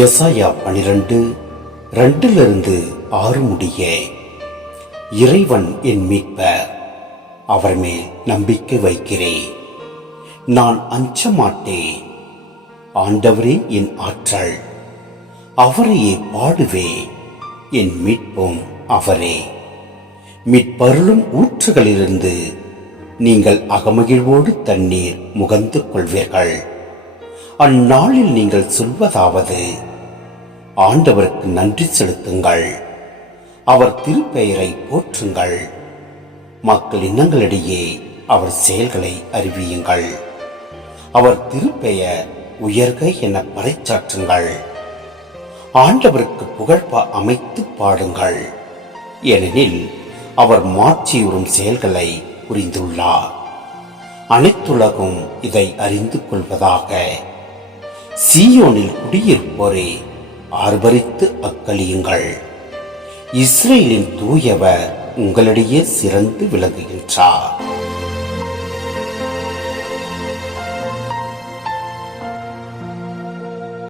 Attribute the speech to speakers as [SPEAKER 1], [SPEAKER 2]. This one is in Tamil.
[SPEAKER 1] எசாயா பனிரெண்டு ரெண்டிலிருந்து ஆறு முடிய. இறைவன் என் மீட்பர் அவர் மேல் நம்பிக்கை வைக்கிறேன். நான் அஞ்ச மாட்டேன் ஆண்டவரே என் ஆற்றல் அவரையே பாடுவே என் மீட்பும் அவரே. மீட்பருளும் ஊற்றுகளிலிருந்து நீங்கள் அகமகிழ்வோடு தண்ணீர் முகந்து கொள்வீர்கள். அந்நாளில் நீங்கள் சொல்வதாவது. ஆண்டவருக்கு நன்றி செலுத்துங்கள். அவர் திருப்பெயரை போற்றுங்கள். மக்கள் இனங்களிடையே அவர் செயல்களை அறிவியுங்கள். அவர் திருப்பெயர் உயர்க என பறைச்சாற்றுங்கள் ஆண்டவருக்கு புகழ்ப அமைத்து பாடுங்கள். ஏனெனில் அவர் மாற்றியுறும் செயல்களை புரிந்துள்ளார். அனைத்துலகும் இதை அறிந்து கொள்வதாக சீயோனில் குடியிருப்போரே ஆர்ப்பரித்து அக்கழியுங்கள் இஸ்ரேலின் தூயவர் உங்களிடையே சிறந்து விளங்குகின்றார்.